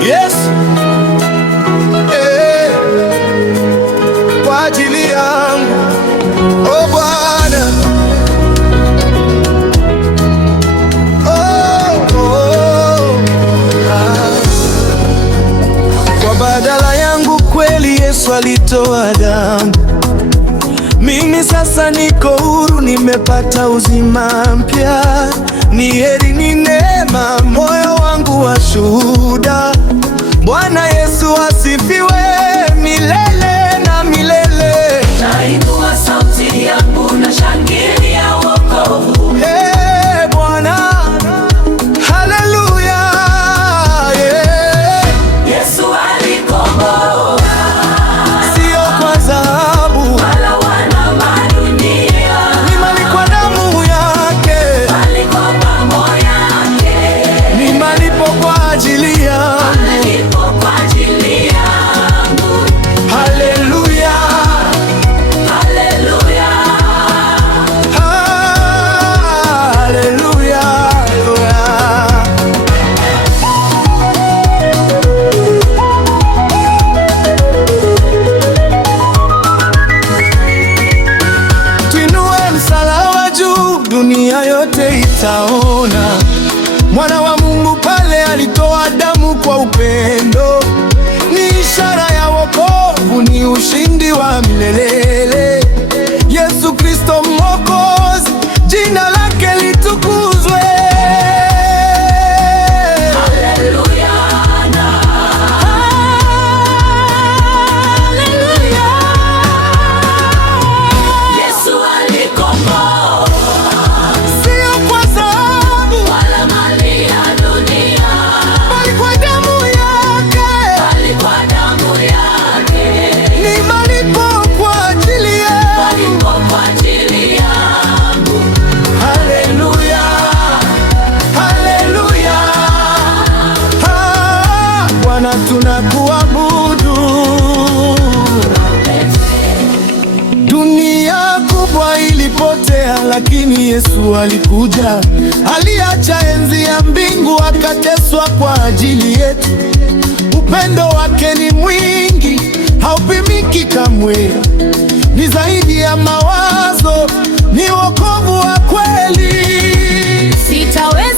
Yes. Kwa ajili yangu, oh Bwana. Kwa badala yangu kweli Yesu alitoa damu. Mimi sasa niko huru, nimepata uzima mpya. Ni heri, ni neema, moyo wangu wa shuhuda. Bwana Yesu asifiwe milele na milele. Nainua sauti yangu na shangilia wokovu. Hey, Bwana, haleluya, yeah. Yesu alikomboa, sio kwa dhahabu wala wana madunia, ni mali kwa damu yake, alikopa moyo wake, ni malipo kwa ajili yangu. alipo kwa ajili yangu. Haleluya, Haleluya, haleluya. Tuinue msalaba juu, dunia yote itaona. Mwana wa Mungu pale alitoa damu kwa upendo. Ni ishara ya wokovu, ni ushindi wa milele. Yesu Kristo Mwokozi, jina lake litukuzwe. haleluya, haleluya. Yesu alikomboa, Sio kwa dhahabu wala mali ya dunia, bali kwa damu yake, bali kwa damu yake, ni malipo kwa ajili yangu. alipo kwa ajili yangu. Haleluya, haleluya. Bwana tunakuabudu. Dunia kubwa ilipotea, lakini Yesu alikuja. Aliacha enzi ya mbingu, akateswa kwa ajili yetu. Upendo wake ni mwingi, haupimiki kamwe. Ni zaidi ya mawazo, ni wokovu wa kweli. Sitaweza